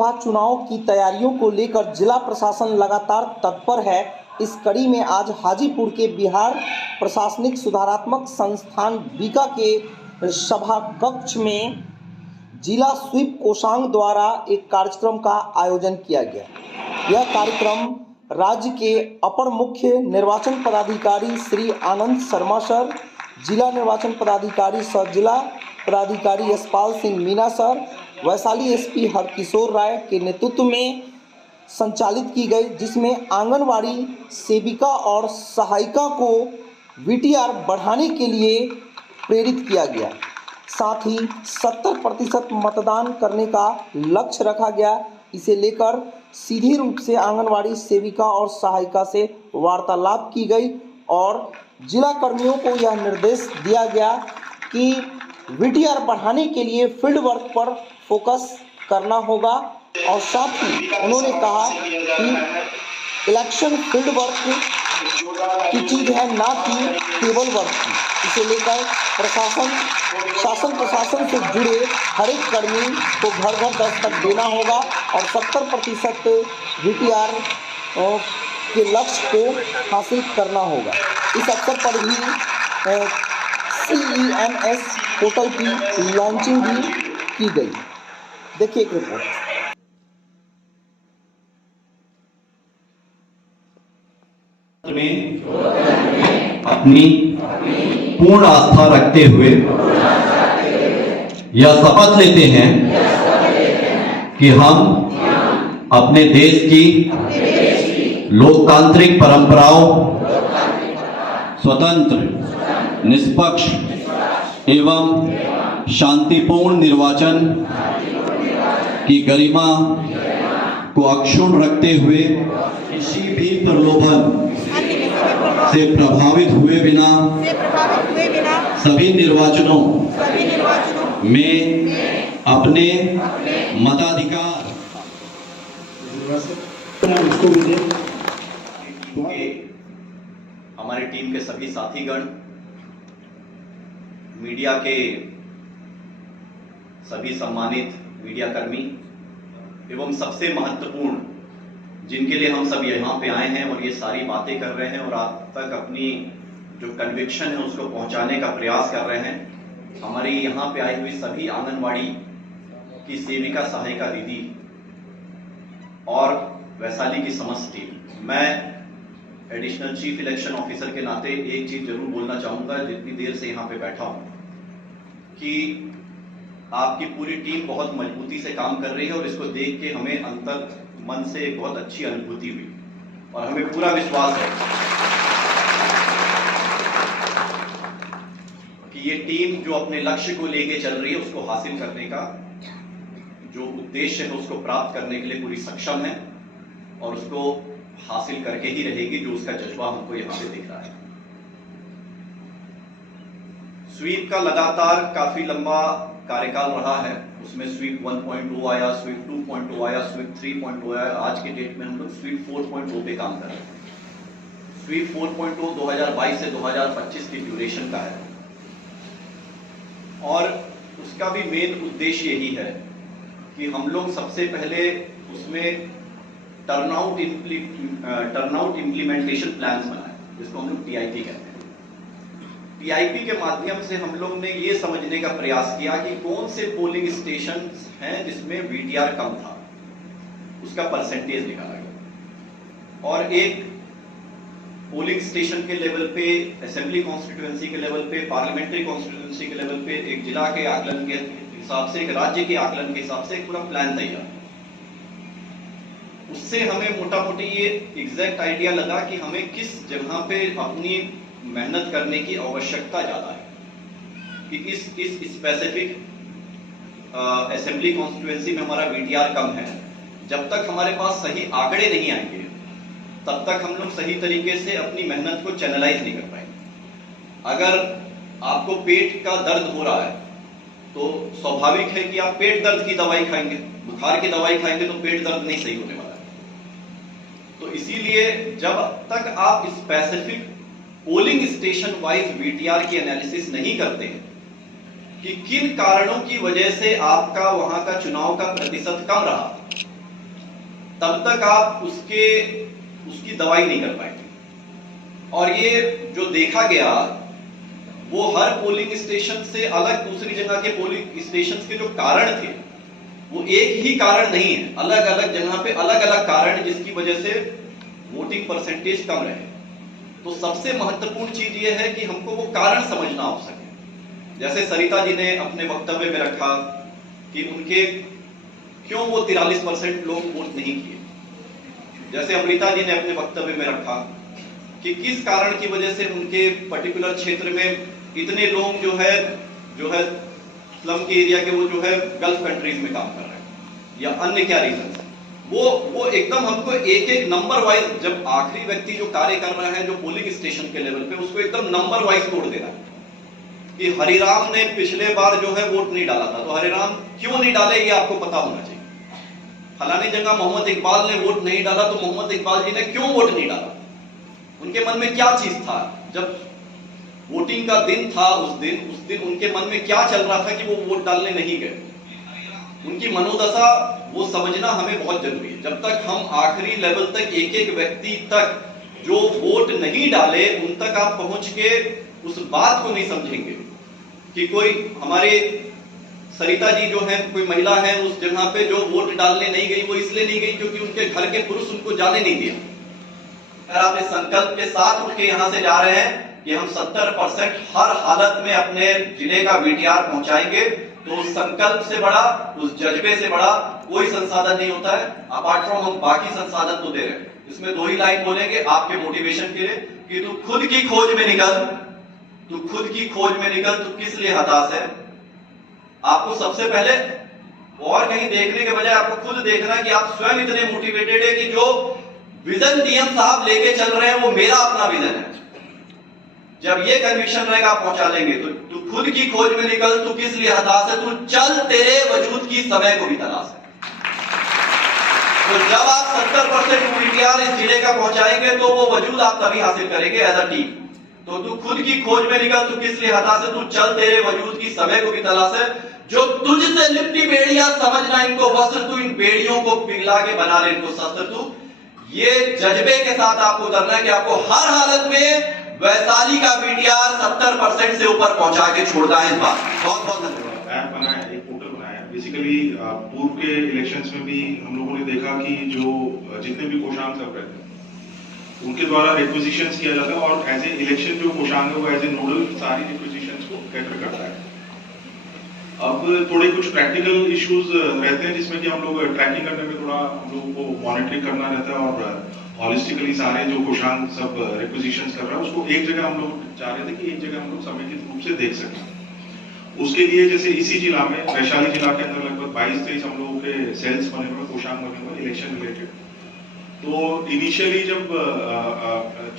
लोकसभा चुनाव की तैयारियों को लेकर जिला प्रशासन लगातार तत्पर है। इस कड़ी में आज हाजीपुर के बिहार प्रशासनिक सुधारात्मक संस्थान बीका के सभा कक्ष में जिला स्वीप कोषांग द्वारा एक कार्यक्रम का आयोजन किया गया। यह कार्यक्रम राज्य के अपर मुख्य निर्वाचन पदाधिकारी श्री आनंद शर्मा सर, जिला निर्वाचन पदाधिकारी सह जिला पदाधिकारी यशपाल सिंह मीना सर, वैशाली एसपी हरकिशोर राय के नेतृत्व में संचालित की गई, जिसमें आंगनवाड़ी सेविका और सहायिका को वीटीआर बढ़ाने के लिए प्रेरित किया गया। साथ ही 70% मतदान करने का लक्ष्य रखा गया। इसे लेकर सीधे रूप से आंगनवाड़ी सेविका और सहायिका से वार्तालाप की गई और जिला कर्मियों को यह निर्देश दिया गया कि वीटीआर बढ़ाने के लिए फील्ड वर्क पर फोकस करना होगा। और साथ ही उन्होंने कहा कि इलेक्शन फील्ड वर्क की चीज़ है, ना कि टेबल वर्क की। इसे लेकर शासन प्रशासन से जुड़े हर एक कर्मी को घर घर दस्तक देना होगा और 70% वीटीआर के लक्ष्य को हासिल करना होगा। इस अवसर पर भी CEMS पोर्टल की लॉन्चिंग भी की गई। देखिए एक रिपोर्ट। में अपनी पूर्ण आस्था रखते हुए यह शपथ लेते हैं कि हम अपने देश की लोकतांत्रिक परंपराओं, स्वतंत्र, निष्पक्ष एवं शांतिपूर्ण निर्वाचन की गरिमा को अक्षुण्ण रखते हुए किसी भी प्रलोभन से प्रभावित हुए बिना सभी निर्वाचनों में अपने मताधिकार हमारी टीम के सभी साथीगण, मीडिया के सभी सम्मानित मीडिया कर्मी एवं सबसे महत्वपूर्ण जिनके लिए हम सब यहाँ पे आए हैं और ये सारी बातें कर रहे हैं और आप तक अपनी जो कन्विक्शन है उसको पहुंचाने का प्रयास कर रहे हैं, हमारी यहाँ पे आई हुई सभी आंगनवाड़ी की सेविका सहायिका दीदी और वैशाली की समस्त टीम। मैं एडिशनल चीफ इलेक्शन ऑफिसर के नाते एक चीज जरूर बोलना चाहूंगा, जितनी देर से यहाँ पे बैठा हूं, कि आपकी पूरी टीम बहुत मजबूती से काम कर रही है और इसको देख के हमें अंतर मन से एक बहुत अच्छी अनुभूति हुई और हमें पूरा विश्वास है कि ये टीम जो अपने लक्ष्य को लेके चल रही है उसको हासिल करने का जो उद्देश्य है उसको प्राप्त करने के लिए पूरी सक्षम है और उसको हासिल करके ही रहेगी, जो उसका जज्बा हमको यहाँ पे दिख रहा है। स्वीप का लगातार काफी लंबा कार्यकाल रहा है, उसमें स्वीप 1.0 आया, स्वीप 2.0 आया, स्वीप 3.0 आया। आज के डेट में हम लोग स्वीप 4.0 पे काम कर रहे हैं। स्वीप 4.0 2022 से 2025 की ड्यूरेशन का है और उसका भी मेन उद्देश्य यही है कि हम लोग सबसे पहले उसमें टर्नआउट इम्प्लीमेंटेशन प्लान्स बनाए, जिसको हम लोग TIP कहते हैं। TIP के माध्यम से हम लोग ने ये समझने का प्रयास किया कि कौन से पोलिंग स्टेशन हैं जिसमें VTR कम था, उसका परसेंटेज निकाला गया और एक पोलिंग स्टेशन के लेवल पे, असेंबली कॉन्स्टिट्यूएंसी के लेवल पे, पार्लियामेंट्री कॉन्स्टिट्यूएंसी के लेवल पे, एक जिला के आकलन के हिसाब से, एक राज्य के आकलन के हिसाब से एक पूरा प्लान तैयार। उससे हमें मोटा मोटी ये एग्जैक्ट आइडिया लगा कि हमें किस जगह पे अपनी मेहनत करने की आवश्यकता ज्यादा है, कि इस स्पेसिफिक असेंबली कॉन्स्टिट्यूएंसी में हमारा VTR कम है। जब तक हमारे पास सही आंकड़े नहीं आएंगे तब तक हम लोग सही तरीके से अपनी मेहनत को चैनलाइज नहीं कर पाएंगे। अगर आपको पेट का दर्द हो रहा है तो स्वाभाविक है कि आप पेट दर्द की दवाई खाएंगे, बुखार की दवाई खाएंगे तो पेट दर्द नहीं सही होने वाला है। तो इसीलिए जब तक आप specific polling station wise VTR की एनालिसिस नहीं करते हैं कि किन कारणों की वजह से आपका वहां का चुनाव का प्रतिशत कम रहा, तब तक आप उसकी दवाई नहीं कर पाएंगे। और ये जो देखा गया वो हर पोलिंग स्टेशन से अलग दूसरी जगह के पोलिंग स्टेशन के जो कारण थे वो एक ही कारण नहीं है, अलग अलग जगह पे अलग अलग कारण जिसकी वजह से वोटिंग परसेंटेज कम रहे। तो सबसे महत्वपूर्ण चीज ये है कि हमको वो कारण समझना आवश्यक है। जैसे सरिता जी ने अपने वक्तव्य में रखा कि उनके क्यों वो 43% लोग वोट नहीं किए। जैसे अमृता जी ने अपने वक्तव्य में रखा कि किस कारण की वजह से उनके पर्टिकुलर क्षेत्र में इतने लोग जो है स्लम के एरिया के वो जो है गल्फ कंट्रीज में काम कर रहे हैं या अन्य क्या रीजन है, वो एकदम हमको एक एक नंबर वाइज, जब आखिरी व्यक्ति जो कार्य कर रहा है जो पोलिंग स्टेशन के लेवल पे, उसको एकदम नंबर वाइज तोड़ देना है कि हरिराम ने पिछले बार जो है वोट नहीं डाला था, तो हरिराम क्यों नहीं डाले ये आपको पता होना चाहिए। फलानी जगह मोहम्मद इकबाल ने वोट नहीं डाला, तो मोहम्मद इकबाल जी ने क्यों वोट नहीं डाला, उनके मन में क्या चीज था, जब वोटिंग का दिन था उस दिन उनके मन में क्या चल रहा था कि वो वोट डालने नहीं गए। उनकी मनोदशा वो समझना हमें बहुत जरूरी है। जब तक हम आखिरी लेवल तक एक एक व्यक्ति तक जो वोट नहीं डाले उन तक आप पहुंच के उस बात को नहीं समझेंगे कि कोई हमारे सरिता जी जो है कोई महिला है उस जगह पे जो वोट डालने नहीं गई, वो इसलिए नहीं गई क्योंकि उनके घर के पुरुष उनको जाने नहीं दिया। अगर आप इस संकल्प के साथ उठ के यहां से जा रहे हैं कि हम 70% हर हालत में अपने जिले का वीटीआर पहुंचाएंगे, तो उस संकल्प से बड़ा, उस जज्बे से बड़ा कोई संसाधन नहीं होता है। अपार्ट फ्रॉम हम बाकी संसाधन तो दे रहे हैं। इसमें 2 ही लाइन बोलेंगे आपके मोटिवेशन के लिए कि तू खुद की खोज में निकल, तू खुद की खोज में निकल, तू किस लिए हताश है। आपको सबसे पहले और कहीं देखने के बजाय आपको खुद देखना कि आप स्वयं इतने मोटिवेटेड है कि जो विजन डीएम साहब लेके चल रहे हैं वो मेरा अपना विजन है। जब ये कन्विक्शन रहेगा आप पहुंचा लेंगे। तो तू खुद की खोज में निकल, तू किस लिए हताश है, तू चल, तेरे वजूद की समय को भी तलाश है। तो जब आप 70% वीटीआर इस जिले का पहुंचाएंगे तो वो वजूद आप तभी हासिल करेंगे एज अ टीम। तो तू खुद की खोज में निकल, तू किस लिए हताश है, तू चल, तेरे वजूद की समय को भी तलाश है। जो तुझसे लिपटी बेड़ियां समझना इनको वस्त्र, तू इन बेड़ियों को पिघला के बना ले इनको शस्त्र। तू ये जज्बे के साथ आपको उतरना है कि आपको हर हालत में वैशाली का वीटीआर 70% से ऊपर पहुंचा के छोड़ना है इस बार। बहुत बहुत धन्यवाद। ऐप बनाया, एक पोर्टल बनाया। बेसिकली पूर्व के इलेक्शंस में भी हम लोगों ने देखा कि जो जितने भी कोषांग सब रहते हैं उनके द्वारा रिक्विजिशंस किया जाता है और एज ए इलेक्शन जो कोषांग है वो एज ए नोडल सारी रिक्विजिशंस को कैटर करता है। अब थोड़े कुछ प्रैक्टिकल इश्यूज रहते हैं जिसमें कि हम लोग ट्रैकिंग करने में थोड़ा हम लोगों को मॉनिटरिंग करना रहता है और हॉलिस्टिकली सारे जो कोषांग सब रिक्विजिशंस कर रहा है उसको एक जगह हम लोग चाह रहे थे कि एक जगह हम लोग समेकित रूप से देख सकें। उसके लिए जैसे इसी जिला में, वैशाली जिला के अंदर लगभग 22-23 हम लोगों के सेल्स बने हुए, कोषांग बने हुए इलेक्शन रिलेटेड। तो इनिशियली जब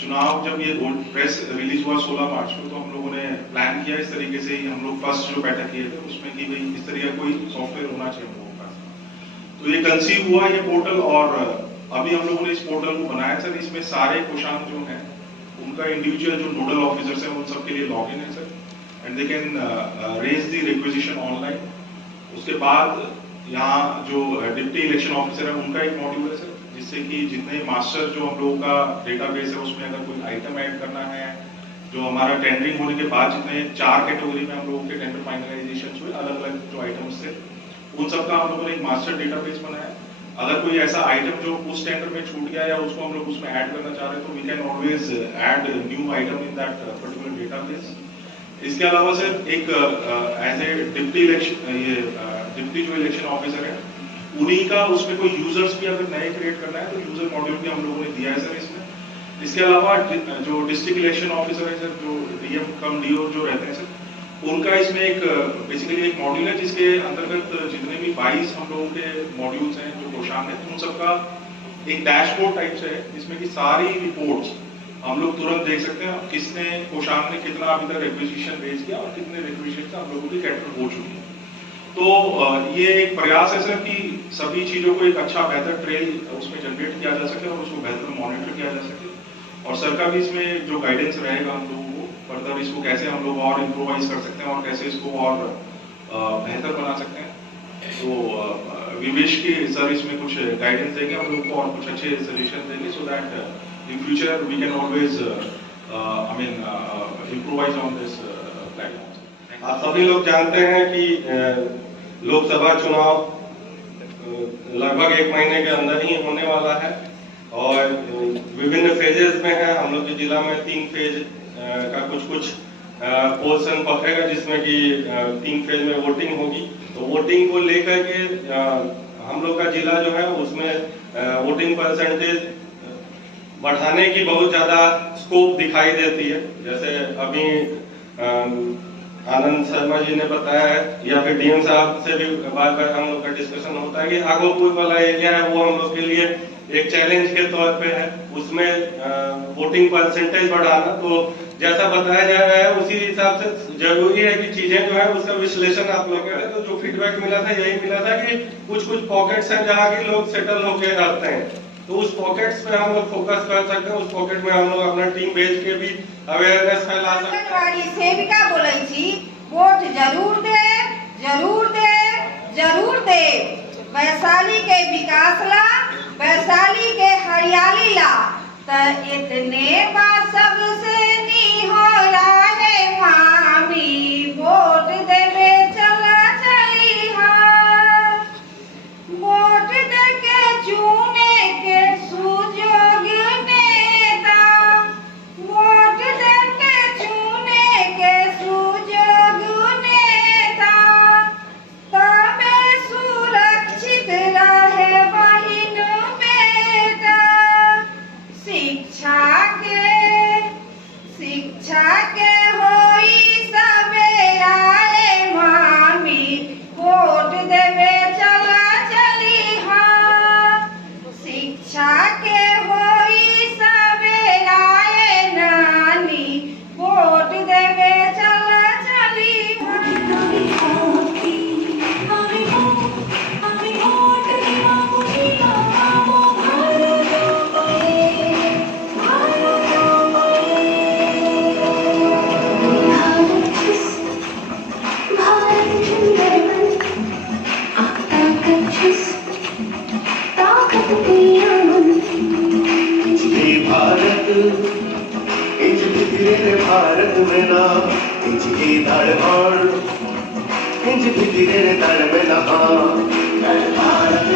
चुनाव जब ये प्रेस रिलीज हुआ 16 मार्च को, तो हम लोगों ने प्लान किया इस तरीके से ही। हम लोग फर्स्ट जो बैठक किए थे उसमें कि भाई इस तरह का कोई सॉफ्टवेयर होना चाहिए हम लोगों के पास। तो ये कंसीव हुआ ये पोर्टल और अभी हम लोगों ने इस पोर्टल को बनाया सर। इसमें सारे कोषांग जो हैं उनका इंडिविजुअल जो नोडल ऑफिसर्स हैं उन सबके लिए लॉगिन है sir and they can raise the requisition online. उसके बाद यहाँ जो डिप्टी इलेक्शन ऑफिसर है उनका एक मॉड्यूल है सर, जिससे कि जितने मास्टर जो हम लोगों का डेटाबेस है उसमें अगर कोई आइटम ऐड करना है, जो हमारा टेंडरिंग होने के बाद जितने 4 कैटेगरी में हम लोगों के टेंडर फाइनलाइजेशन हुए अलग अलग जो आइटम्स थे उन सबका हम लोगों ने एक मास्टर डेटाबेस बनाया। अगर कोई ऐसा आइटम जो उस टेंडर में छूट गया या उसको हम लोग उसमें ऐड करना चाह रहे हैं तो we can always add new item in that particular database. इसके अलावा सर एक एज ए डिप्टी जो इलेक्शन ऑफिसर है उन्हीं का उसमें कोई यूजर्स भी अगर नए क्रिएट करना है तो यूजर मॉड्यूल भी हम लोगों ने दिया है सर इसमें। इसके अलावा जो डिस्ट्रिक्ट इलेक्शन ऑफिसर है सर, जो डीएम कम डीओ जो रहते हैं सर, उनका इसमें एक बेसिकली एक मॉड्यूल है जिसके अंतर्गत जितने भी 22 हम लोगों के मॉड्यूल्स हैं जो कोषांग है उन सबका एक डैशबोर्ड टाइप से है जिसमें कि सारी रिपोर्ट्स हम लोग तुरंत देख सकते हैं किसने कोषांग ने कितना अभी तक रिक्विजिशन रेज किया और कितने रिक्विजिशन हम लोगों की कैटर हो चुकी है। तो ये एक प्रयास है सर कि सभी चीजों को एक अच्छा बेहतर ट्रेल उसमें जनरेट किया जा सके और उसको बेहतर मॉनिटर किया जा सके। और सर का भी इसमें जो गाइडेंस रहेगा हम लोगों को फर्दर इसको कैसे हम लोग और इम्प्रोवाइज कर सकते हैं और कैसे इसको और बेहतर बना सकते हैं। तो वी विश की सर इसमें कुछ गाइडेंस देंगे हम लोग को और कुछ अच्छे सजेशन देंगे so that in future we can always improvise on this platform. आप सभी लोग जानते हैं कि लोकसभा चुनाव लगभग 1 महीने के अंदर ही होने वाला है और विभिन्न फेजेस में है। हम लोग के जिला में 3 फेज का कुछ पोर्शन पकड़ेगा जिसमें कि 3 फेज में वोटिंग होगी। तो वोटिंग को लेकर के हम लोग का जिला जो है उसमें वोटिंग परसेंटेज बढ़ाने की बहुत ज्यादा स्कोप दिखाई देती है। जैसे अभी आनंद शर्मा जी ने बताया है या फिर डीएम साहब से भी बार बार हम लोग का डिस्कशन होता है कि आगोपुर वाला एरिया है वो हम लोग के लिए एक चैलेंज के तौर पे है, उसमें वोटिंग परसेंटेज बढ़ाना। तो जैसा बताया जा रहा है उसी हिसाब से जरूरी है कि चीजें जो है उसका विश्लेषण आप लोग करें। तो जो फीडबैक मिला था यही मिला था कि कुछ पॉकेट्स हैं जहाँ की लोग सेटल होकर रहते हैं, तो उस पॉकेट्स पे हम लोग फोकस कर सकते हैं। उस पॉकेट में हम लोग अपना टीम भेज के भी अवेयरनेस फैला सकते हैं। सेविका बोले छी वोट जरूर दे, जरूर दे, जरूर दे। वैशाली के विकास ला, वैशाली के हरियाली ला, तो इतने बात सबसे नहीं हो रहा है मामी। वोट देवे चला चली हाँ, वोट दे के चुने के सुजोग नेता, वोट दे के चुने के सुजोग नेता, तबे सुरक्षित रहे बहिन बेटा। शिक्षा के होई सवेरा रे मामी। वोट देवे चला चली हाँ, शिक्षा के होई सवेरा रे नानी। वोट देवे चला चली भारत में ना इंच की धड़कन, इंच फिक्रे धड़ में ना भारत